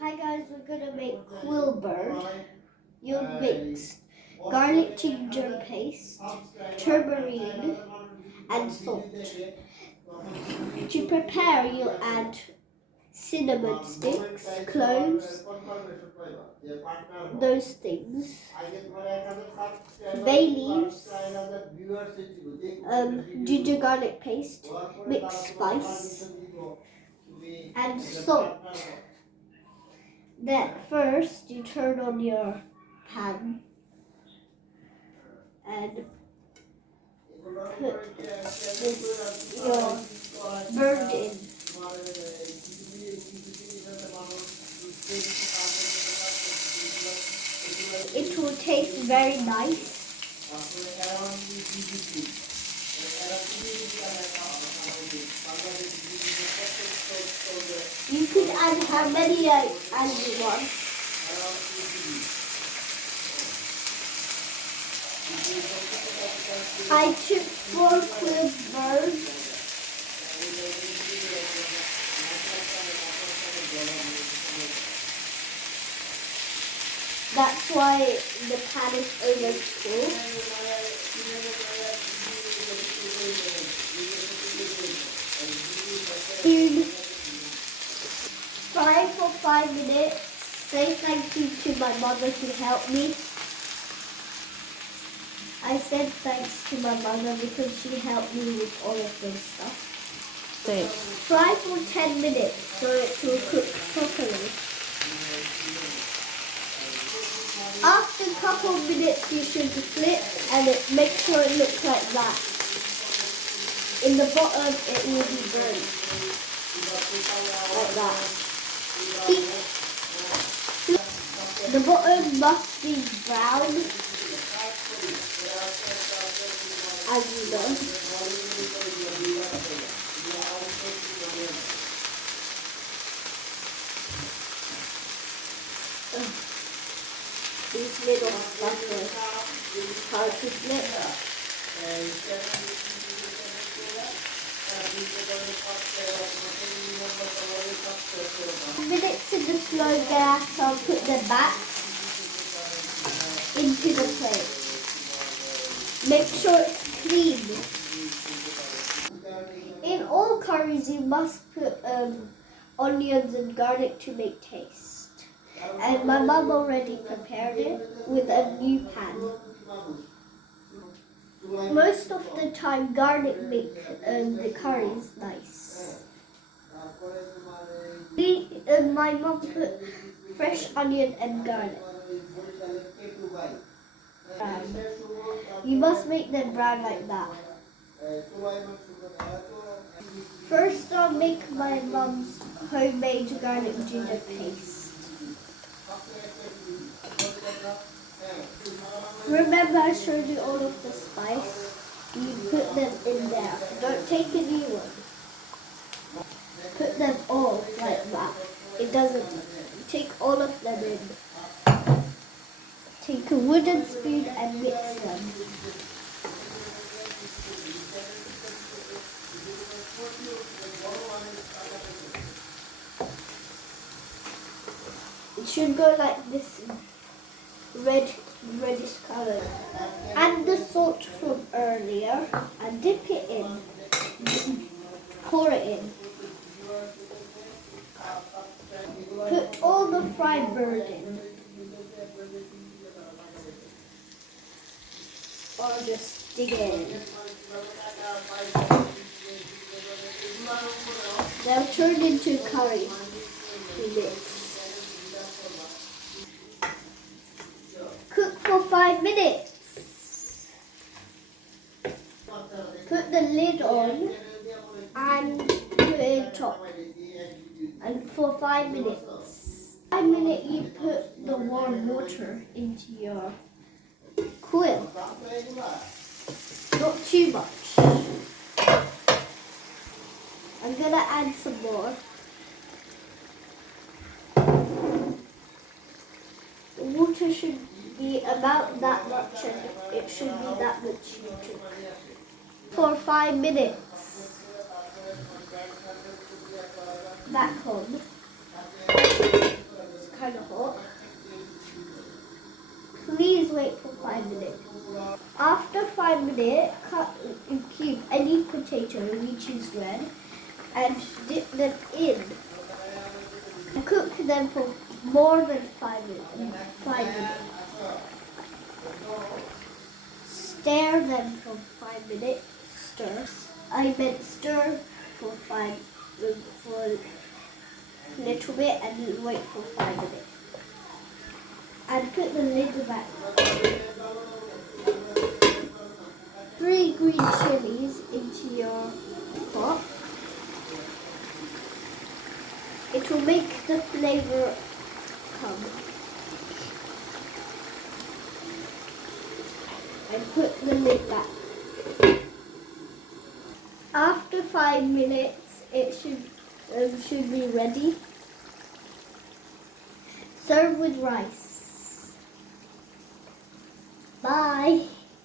Hi guys, we're gonna make quill bird. You'll mix garlic ginger paste, turmeric, and salt. To prepare, you'll add cinnamon sticks, cloves, those things, bay leaves, ginger garlic paste, mixed spice, and salt. Then first you turn on your pan and put your bird in. It will taste very nice. You can add how many as you want. I took 4 quill birds. That's why the pan is almost full. Fry for 5 minutes. Say thank you to my mother to help me. I said thanks to my mother because she helped me with all of this stuff. Fry for 10 minutes so it will cook properly. After a couple of minutes you should flip and make sure it looks like that. In the bottom it will be burnt. Like that. The bottom must be brown, as you know. These little stuff are hard to flip. Minutes in the slow gas, I'll put them back into the plate. Make sure it's clean. In all curries you must put onions and garlic to make taste. And my mum already prepared it with a new pan. Most of the time garlic makes the curries nice. My mum put fresh onion and garlic. You must make them brown like that. First I'll make my mum's homemade garlic ginger paste. Remember I showed you all of the spice? You put them in there. Don't take a new one. Put them all like that. It doesn't. Take all of them in. Take a wooden spoon and mix them. It should go like this, reddish color. Add the salt from earlier and dip it in. Pour it in. Put all the fried bird in. Or just dig it in. They'll turn into curry mix. Cook for 5 minutes. Put the lid on and put it on top. And for 5 minutes. 5 minutes you put the warm water into your quill. Not too much. I'm gonna add some more. The water should be about that much and it should be that much you took. For 5 minutes. Back on. 5 minutes. After 5 minutes, cut and cube any potato which is red and dip them in. Cook them for more than 5 minutes. Stir them for 5 minutes. Stir for a little bit and wait for 5 minutes. And put the lid back. 3 green chilies into your pot. It will make the flavor come. And put the lid back. After 5 minutes, it should be ready. Serve with rice.